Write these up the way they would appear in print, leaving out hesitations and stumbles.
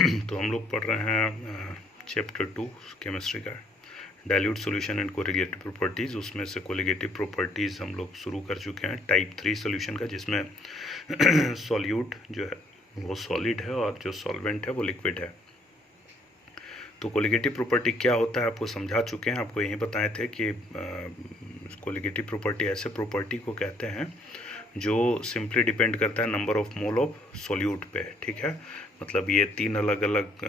तो हम लोग पढ़ रहे हैं चैप्टर 2 केमिस्ट्री का dilute solution and colligative properties. उसमें से कोलिगेटिव प्रॉपर्टीज़ हम लोग शुरू कर चुके हैं टाइप 3 सॉल्यूशन का, जिसमें सॉल्यूट जो है वो सॉलिड है और जो सॉल्वेंट है वो लिक्विड है। तो कोलिगेटिव प्रॉपर्टी क्या होता है आपको समझा चुके हैं। आपको यही बताए थे कि कोलिगेटिव प्रॉपर्टी ऐसे प्रॉपर्टी को कहते हैं जो सिंपली डिपेंड करता है number of mole of solute पे। ठीक है, मतलब ये तीन अलग अलग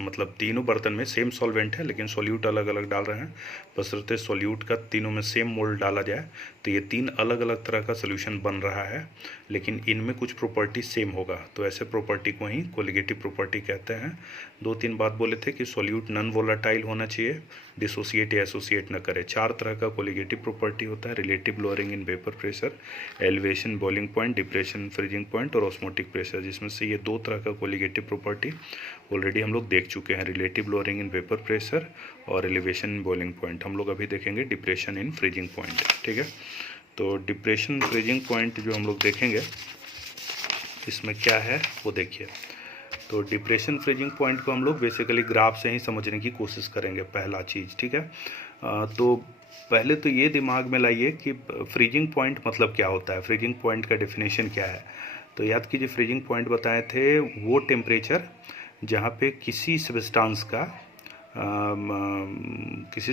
मतलब तीनों बर्तन में सेम सॉल्वेंट है लेकिन सॉल्यूट अलग अलग डाल रहे हैं। बशर्ते सॉल्यूट का तीनों में सेम मोल डाला जाए तो ये तीन अलग अलग तरह का सोल्यूशन बन रहा है, लेकिन इनमें कुछ प्रॉपर्टी सेम होगा। तो ऐसे प्रॉपर्टी को ही कोलिगेटिव प्रॉपर्टी कहते हैं। दो तीन बात बोले थे कि सॉल्यूट नॉन वोलेटाइल होना चाहिए, डिसोसिएट या एसोसिएट न करे। चार तरह का कोलिगेटिव प्रॉपर्टी होता है: relative lowering in vapour pressure, elevation boiling point, depression freezing point और ऑस्मोटिक प्रेशर। जिसमें से ये दो तरह का कोलिगेटिव प्रॉपर्टी ऑलरेडी हम लोग देख चुके हैं, relative lowering in vapour pressure और एलिवेशन बॉइलिंग पॉइंट। हम लोग अभी देखेंगे डिप्रेशन इन फ्रीजिंग पॉइंट। ठीक है, तो डिप्रेशन फ्रीजिंग पॉइंट जो हम लोग देखेंगे इसमें क्या है वो देखिए। तो डिप्रेशन फ्रीजिंग पॉइंट को हम लोग बेसिकली ग्राफ से ही समझने की कोशिश करेंगे, पहला चीज़। ठीक है, तो पहले तो ये दिमाग में लाइए कि फ्रीजिंग पॉइंट मतलब क्या होता है, फ्रीजिंग पॉइंट का डेफिनेशन क्या है। तो याद कीजिए, फ्रीजिंग पॉइंट बताए थे वो टेम्परेचर जहाँ पे किसी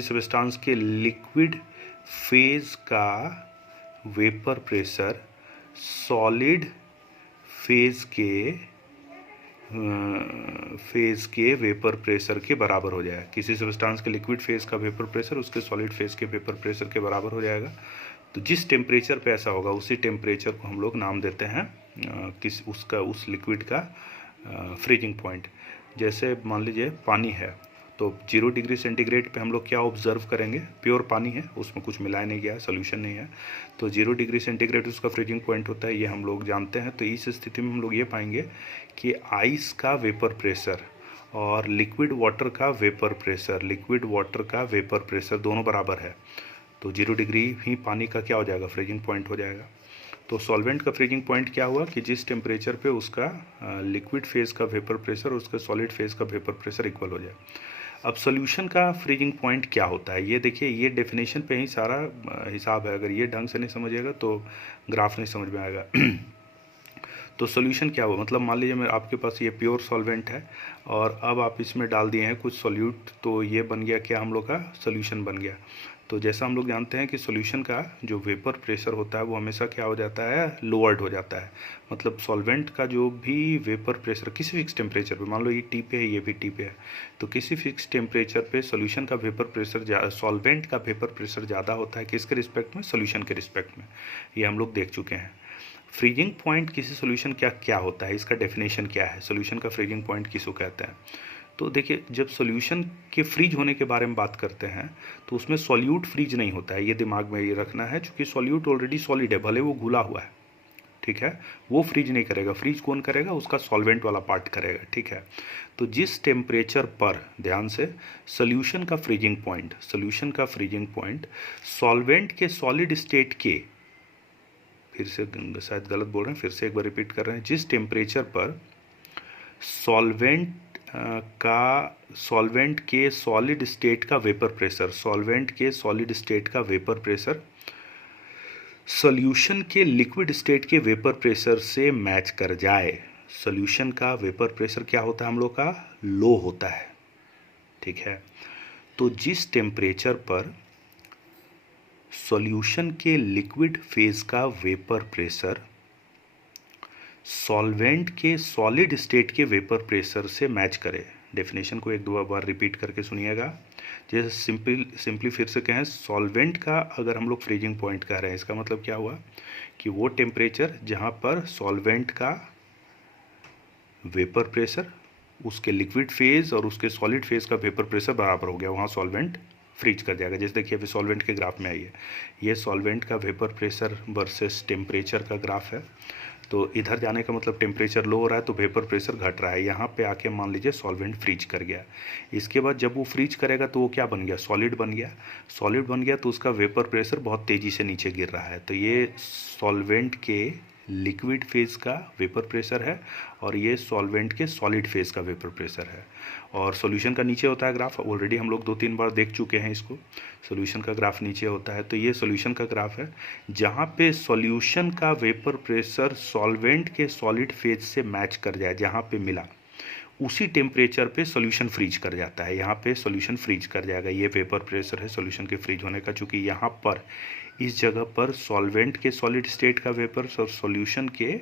सब्सटेंस के लिक्विड फेज का वेपर प्रेशर सॉलिड फेज के वेपर प्रेशर के बराबर हो जाए। किसी सब्सटेंस के लिक्विड फेज का वेपर प्रेशर उसके सॉलिड फेज के वेपर प्रेशर के बराबर हो जाएगा। तो जिस टेम्परेचर पे ऐसा होगा उसी टेम्परेचर को हम लोग नाम देते हैं उस लिक्विड का फ्रीजिंग पॉइंट। जैसे मान लीजिए पानी है, तो 0 डिग्री सेंटीग्रेड पे हम लोग क्या ऑब्जर्व करेंगे, प्योर पानी है, उसमें कुछ मिलाया नहीं गया, सोल्यूशन नहीं है, तो 0 डिग्री सेंटीग्रेड उसका फ्रीजिंग पॉइंट होता है, ये हम लोग जानते हैं। तो इस स्थिति में हम लोग ये पाएंगे कि आइस का वेपर प्रेशर और लिक्विड वाटर का वेपर प्रेशर दोनों बराबर है। तो 0 डिग्री ही पानी का क्या हो जाएगा, फ्रीजिंग पॉइंट हो जाएगा। तो सॉल्वेंट का फ्रीजिंग पॉइंट क्या हुआ कि जिस टेम्परेचर पे उसका लिक्विड फेज का वेपर प्रेशर और उसका सॉलिड फेज का वेपर प्रेशर इक्वल हो जाए। अब सॉल्यूशन का फ्रीजिंग पॉइंट क्या होता है, ये देखिए, ये डेफिनेशन पे ही सारा हिसाब है। अगर ये ढंग से नहीं समझिएगा तो ग्राफ नहीं समझ में आएगा। तो सॉल्यूशन क्या हुआ, मतलब मान लीजिए आपके पास ये प्योर सॉल्वेंट है और अब आप इसमें डाल दिए हैं कुछ सॉल्यूट, तो ये बन गया क्या, हम लोग का सॉल्यूशन बन गया। तो जैसा हम लोग जानते हैं कि सॉल्यूशन का जो वेपर प्रेशर होता है वो हमेशा क्या हो जाता है, लोअर्ड हो जाता है। मतलब सॉल्वेंट का जो भी वेपर प्रेशर किसी फिक्स टेम्परेचर पे, मान लो ये टी पे है, ये भी टी पे है, तो किसी फिक्स टेम्परेचर पे सॉल्यूशन का वेपर प्रेशर सॉल्वेंट का वेपर प्रेशर ज़्यादा होता है किसके रिस्पेक्ट में, सॉल्यूशन के रिस्पेक्ट में। ये हम लोग देख चुके हैं। फ्रीजिंग पॉइंट किसी सॉल्यूशन क्या होता है, इसका डेफिनेशन क्या है, सॉल्यूशन का फ्रीजिंग पॉइंट किसको कहते हैं। तो देखिए, जब सॉल्यूशन के फ्रीज होने के बारे में बात करते हैं तो उसमें सॉल्यूट फ्रीज नहीं होता है, ये दिमाग में ये रखना है। क्योंकि सॉल्यूट ऑलरेडी सॉलिड है, भले वो घुला हुआ है, ठीक है, वो फ्रीज नहीं करेगा। फ्रीज कौन करेगा, उसका सॉल्वेंट वाला पार्ट करेगा। ठीक है, तो जिस टेम्परेचर पर, ध्यान से, सॉल्यूशन का फ्रीजिंग पॉइंट सॉल्वेंट के सॉलिड स्टेट के, फिर से शायद गलत बोल रहे हैं, फिर से एक बार रिपीट कर रहे हैं, जिस टेम्परेचर पर सॉल्वेंट के सॉलिड स्टेट का वेपर प्रेशर सॉल्यूशन के लिक्विड स्टेट के वेपर प्रेशर से मैच कर जाए। सॉल्यूशन का वेपर प्रेशर क्या होता है हम लोग का, लो होता है। ठीक है, तो जिस टेम्परेचर पर सॉल्यूशन के लिक्विड फेज का वेपर प्रेशर सॉल्वेंट के सॉलिड स्टेट के वेपर प्रेशर से मैच करे। डेफिनेशन को एक दो बार रिपीट करके सुनिएगा। जैसे सिंपली फिर से कहें, सॉल्वेंट का अगर हम लोग फ्रीजिंग पॉइंट कह रहे हैं, इसका मतलब क्या हुआ कि वो टेम्परेचर जहाँ पर सॉल्वेंट का वेपर प्रेशर, उसके लिक्विड फेज और उसके सॉलिड फेज का वेपर प्रेशर बराबर हो गया, वहाँ सॉल्वेंट फ्रीज कर जाएगा। जैसे देखिए अभी सॉल्वेंट के ग्राफ में आइए, ये सॉल्वेंट का वेपर प्रेशर वर्सेस टेम्परेचर का ग्राफ है। तो इधर जाने का मतलब टेम्परेचर लो हो रहा है तो वेपर प्रेशर घट रहा है। यहाँ पे आके मान लीजिए सॉल्वेंट फ्रीज कर गया। इसके बाद जब वो फ्रीज करेगा तो वो क्या बन गया, सॉलिड बन गया तो उसका वेपर प्रेशर बहुत तेज़ी से नीचे गिर रहा है। तो ये सॉल्वेंट के लिक्विड फेज का वेपर प्रेशर है और ये सॉल्वेंट के सॉलिड फेज का वेपर प्रेशर है। और सॉल्यूशन का नीचे होता है ग्राफ, ऑलरेडी हम लोग 2-3 बार देख चुके हैं इसको। सॉल्यूशन का ग्राफ नीचे होता है, तो ये सॉल्यूशन का ग्राफ है जहाँ पे सॉल्यूशन का वेपर प्रेशर सॉल्वेंट के सॉलिड फेज से मैच कर जाए, जहाँ पे मिला उसी टेम्परेचर पे सॉल्यूशन फ्रीज कर जाता है। यहाँ पे सॉल्यूशन फ्रीज कर जाएगा, ये वेपर प्रेशर है सॉल्यूशन के फ्रीज होने का। चूँकि यहाँ पर इस जगह पर सॉल्वेंट के सॉलिड स्टेट का वेपर और सॉल्यूशन के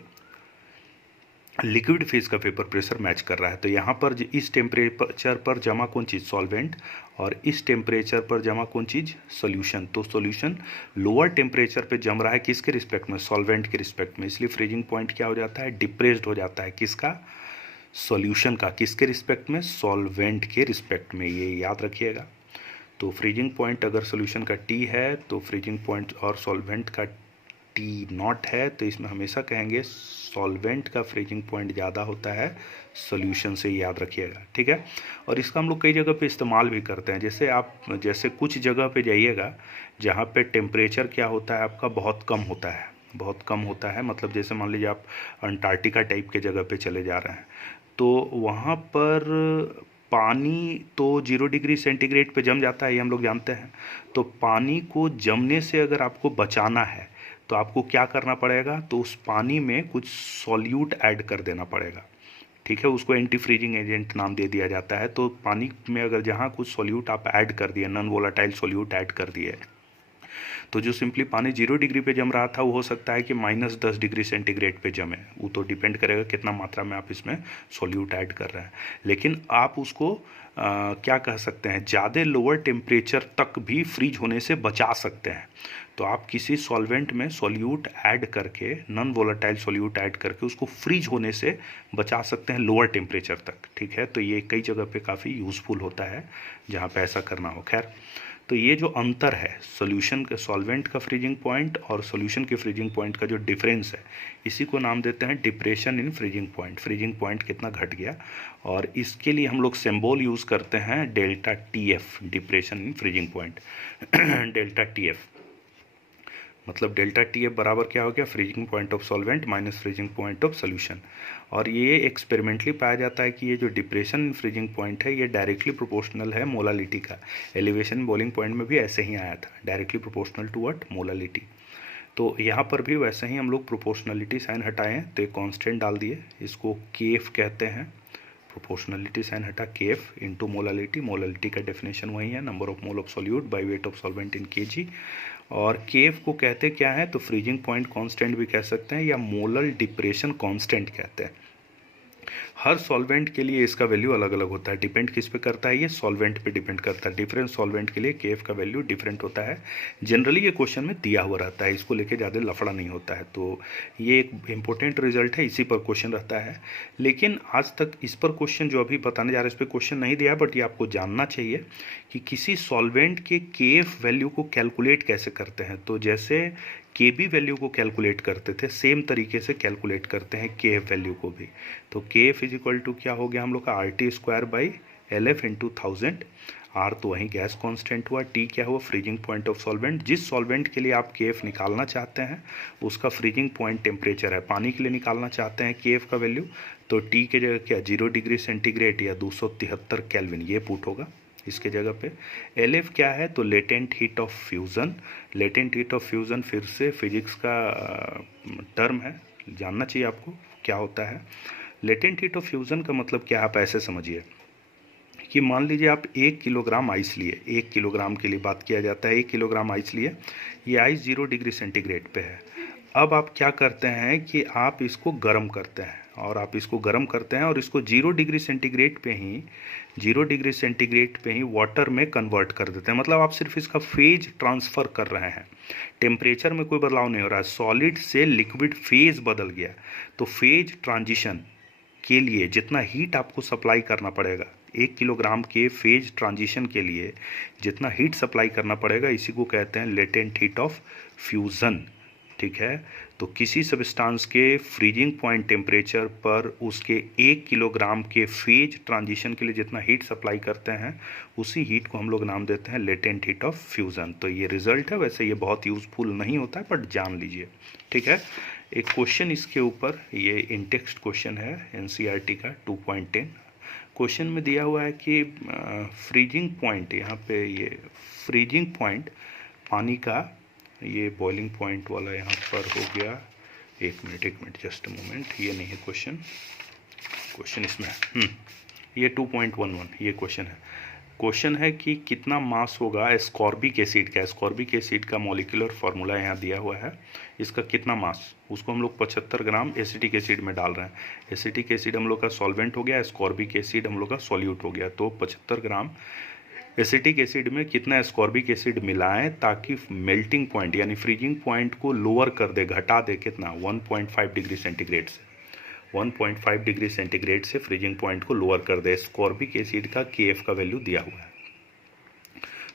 लिक्विड फेज का वेपर प्रेशर मैच कर रहा है, तो यहाँ पर इस टेम्परेचर पर जमा कौन चीज़, सॉल्वेंट, और इस टेम्परेचर पर जमा कौन चीज़, सॉल्यूशन। तो सॉल्यूशन लोअर टेम्परेचर पे जम रहा है किसके रिस्पेक्ट में, सॉल्वेंट के रिस्पेक्ट में, इसलिए फ्रीजिंग पॉइंट क्या हो जाता है, डिप्रेस्ड हो जाता है। किसका, सॉल्यूशन का। किसके रिस्पेक्ट में, सॉल्वेंट के रिस्पेक्ट में, ये याद रखिएगा। तो फ्रीजिंग पॉइंट अगर सॉल्यूशन का टी है तो फ्रीजिंग पॉइंट और सॉल्वेंट का टी नॉट है, तो इसमें हमेशा कहेंगे सॉल्वेंट का फ्रीजिंग पॉइंट ज़्यादा होता है सॉल्यूशन से, याद रखिएगा, ठीक है। और इसका हम लोग कई जगह पे इस्तेमाल भी करते हैं। जैसे कुछ जगह पे जाइएगा जहाँ पे टेम्परेचर क्या होता है आपका, बहुत कम होता है, बहुत कम होता है। मतलब जैसे मान लीजिए आप अंटार्कटिका टाइप के जगह पे चले जा रहे हैं, तो वहाँ पर पानी तो 0 डिग्री सेंटीग्रेड पे जम जाता है, ये हम लोग जानते हैं। तो पानी को जमने से अगर आपको बचाना है तो आपको क्या करना पड़ेगा, तो उस पानी में कुछ सॉल्यूट ऐड कर देना पड़ेगा, ठीक है। उसको एंटी फ्रीजिंग एजेंट नाम दे दिया जाता है। तो पानी में अगर जहाँ कुछ सॉल्यूट आप ऐड कर दिए, नॉन वोलेटाइल सॉल्यूट ऐड कर दिए, तो जो सिंपली पानी 0 डिग्री पे जम रहा था वो हो सकता है कि -10 डिग्री सेंटीग्रेड पे जमे। वो तो डिपेंड करेगा कितना मात्रा में आप इसमें सॉल्यूट ऐड कर रहे हैं। लेकिन आप उसको क्या कह सकते हैं, ज़्यादा लोअर टेम्परेचर तक भी फ्रीज होने से बचा सकते हैं। तो आप किसी सॉल्वेंट में सॉल्यूट ऐड करके, नॉन वोलेटाइल सॉल्यूट ऐड करके उसको फ्रीज होने से बचा सकते हैं लोअर टेम्परेचर तक, ठीक है। तो ये कई जगह पे काफ़ी यूज़फुल होता है जहाँ पे ऐसा करना हो। खैर, तो ये जो अंतर है सॉल्यूशन के, सॉल्वेंट का फ्रीजिंग पॉइंट और सॉल्यूशन के फ्रीजिंग पॉइंट का जो डिफरेंस है, इसी को नाम देते हैं depression in freezing point. Freezing point कितना घट गया, और इसके लिए हम लोग सिंबल यूज़ करते हैं delta TF, depression in freezing point. Delta TF मतलब डेल्टा TF बराबर क्या हो गया, freezing point of solvent minus freezing point of solution. और ये एक्सपेरिमेंटली पाया जाता है कि ये जो डिप्रेशन इन फ्रीजिंग पॉइंट है ये डायरेक्टली प्रोपोर्शनल है मोलालिटी का। एलिवेशन बॉइलिंग पॉइंट में भी ऐसे ही आया था, directly proportional to what, molality. तो यहाँ पर भी वैसे ही हम लोग प्रोपोर्शनलिटी साइन हटाएं तो एक कांस्टेंट डाल दिए, इसको केएफ कहते हैं। प्रोपोर्शनलिटी साइन हटा केएफ इंटू मोलालिटी। मोलालिटी का डेफिनेशन वही है, number of mole of solute by weight of solvent in KG. और केएफ को कहते क्या है, तो फ्रीजिंग पॉइंट कांस्टेंट भी कह सकते हैं या मोलल डिप्रेशन कांस्टेंट कहते हैं। हर सॉल्वेंट के लिए इसका वैल्यू अलग अलग होता है, डिपेंड किस पे करता है, ये सॉल्वेंट पे डिपेंड करता है। डिफरेंट सॉल्वेंट के लिए केएफ का वैल्यू डिफरेंट होता है। जनरली ये क्वेश्चन में दिया हुआ रहता है, इसको लेके ज़्यादा लफड़ा नहीं होता है। तो ये एक इंपॉर्टेंट रिजल्ट है, इसी पर क्वेश्चन रहता है। लेकिन आज तक इस पर क्वेश्चन जो अभी बताने जा रहे हैं इस पर क्वेश्चन नहीं दिया है, बट ये आपको जानना चाहिए कि किसी सॉल्वेंट के केएफ वैल्यू को कैलकुलेट कैसे करते हैं। तो जैसे केबी वैल्यू को कैलकुलेट करते थे, सेम तरीके से कैलकुलेट करते हैं केएफ वैल्यू को भी। तो केएफ इज इक्वल टू क्या हो गया हम लोग का, RT²/LF इंटू 1000। आर तो वहीं गैस कांस्टेंट हुआ, टी क्या हुआ, फ्रीजिंग पॉइंट ऑफ सॉल्वेंट। जिस सॉल्वेंट के लिए आप केएफ निकालना चाहते हैं उसका फ्रीजिंग पॉइंट टेम्परेचर है। पानी के लिए निकालना चाहते हैं केएफ का वैल्यू, तो टी के जगह क्या, 0 डिग्री सेंटीग्रेड या 273 केल्विन, ये पुट होगा इसके जगह पे। एलएफ क्या है, तो latent heat of fusion. Latent heat of fusion फिर से फिजिक्स का टर्म है, जानना चाहिए आपको क्या होता है। लेटेंट हीट ऑफ फ्यूज़न का मतलब क्या, आप ऐसे समझिए कि मान लीजिए आप 1 किलोग्राम आइस लिए, 1 किलोग्राम के लिए बात किया जाता है, 1 किलोग्राम आइस लिए, ये आइस 0 डिग्री सेंटीग्रेड पे है। अब आप क्या करते हैं कि आप इसको गर्म करते हैं, और आप इसको गर्म करते हैं और इसको 0 डिग्री सेंटीग्रेड पे ही, 0 डिग्री सेंटीग्रेड पे ही वाटर में कन्वर्ट कर देते हैं। मतलब आप सिर्फ इसका फेज ट्रांसफ़र कर रहे हैं, टेम्परेचर में कोई बदलाव नहीं हो रहा है, सॉलिड से लिक्विड फेज बदल गया। तो फेज ट्रांजिशन के लिए जितना हीट आपको सप्लाई करना पड़ेगा, 1 किलोग्राम के फेज ट्रांजिशन के लिए जितना हीट सप्लाई करना पड़ेगा, इसी को कहते हैं लेटेंट हीट ऑफ फ्यूज़न, ठीक है। तो किसी सब्सटेंस के फ्रीजिंग पॉइंट टेम्परेचर पर उसके 1 किलोग्राम के फेज ट्रांजिशन के लिए जितना हीट सप्लाई करते हैं, उसी हीट को हम लोग नाम देते हैं लेटेंट हीट ऑफ फ्यूज़न। तो ये रिजल्ट है, वैसे ये बहुत यूज़फुल नहीं होता है बट जान लीजिए, ठीक है। एक क्वेश्चन इसके ऊपर, ये इन टेक्स्ट क्वेश्चन है एनसीईआरटी का 2.10। क्वेश्चन में दिया हुआ है कि फ्रीजिंग पॉइंट, यहाँ पे ये फ्रीजिंग पॉइंट पानी का, ये बॉइलिंग पॉइंट वाला यहाँ पर हो गया। एक मिनट जस्ट अ मोमेंट, ये नहीं है क्वेश्चन, क्वेश्चन इसमें है ये 2.11 ये क्वेश्चन है। क्वेश्चन है कि कितना मास होगा एस्कॉर्बिक एसिड का। एस्कॉर्बिक एसिड का मॉलिक्यूलर फार्मूला यहाँ दिया हुआ है, इसका कितना मास, उसको हम लोग 75 ग्राम एसिटिक एसिड में डाल रहे हैं। एसिटिक एसिड हम लोग का सॉल्वेंट हो गया, एस्कॉर्बिक एसिड हम लोग का सॉल्यूट हो गया। तो 75 ग्राम एसिटिक एसिड में कितना एस्कॉर्बिक एसिड मिलाएं ताकि मेल्टिंग पॉइंट यानी फ्रीजिंग पॉइंट को लोअर कर दे, घटा दे, कितना 1.5 डिग्री सेंटीग्रेड से, 1.5 डिग्री सेंटीग्रेड से फ्रीजिंग पॉइंट को लोअर कर दे। एस्कॉर्बिक एसिड का KF का वैल्यू दिया हुआ है।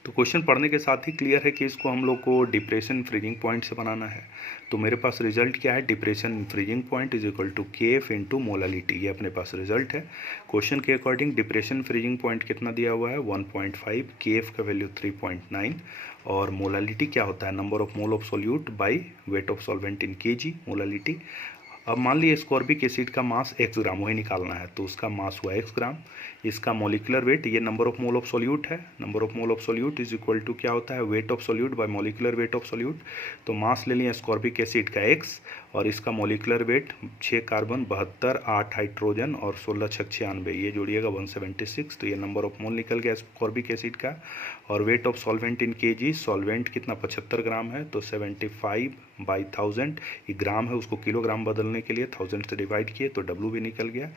तो क्वेश्चन पढ़ने के साथ ही क्लियर है कि इसको हम लोग को डिप्रेशन फ्रीजिंग पॉइंट से बनाना है। तो मेरे पास रिजल्ट क्या है, depression freezing point is equal to KF into molality, ये अपने पास रिजल्ट है। क्वेश्चन के अकॉर्डिंग डिप्रेशन फ्रीजिंग पॉइंट कितना दिया हुआ है 1.5, KF का वैल्यू 3.9 और मोलालिटी क्या होता है number of mole of solute by weight of solvent in kg molality. अब मान लीजिए एस्कॉर्बिक एसिड का मास x ग्राम, वही निकालना है, तो उसका मास हुआ x ग्राम। इसका मॉलिक्यूलर वेट, ये number of mole of solute है, number of mole of solute is equal to क्या होता है weight of solute by molecular weight of solute. तो मास ले लिया एस्कॉर्बिक एसिड का x और इसका मॉलिक्यूलर वेट 6 कार्बन 72, 8 हाइड्रोजन और 16 6 96, ये जोड़िएगा 176। तो ये नंबर ऑफ मोल निकल गया एस्कॉर्बिक एसिड का। और weight of solvent in kg, solvent कितना 75 ग्राम है, तो 75/1000, ये ग्राम है, उसको किलोग्राम बदलने के लिए 1000 से डिवाइड किए तो W भी निकल गया।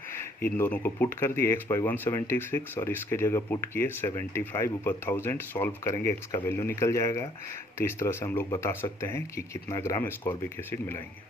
इन दोनों को पुट कर दिए, x/176 और इसके जगह पुट किए 75 ऊपर 1000, सॉल्व करेंगे x का वैल्यू निकल जाएगा। तो इस तरह से हम लोग बता सकते हैं कि कितना ग्राम एस्कॉर्बिक एसिड मिलाएंगे।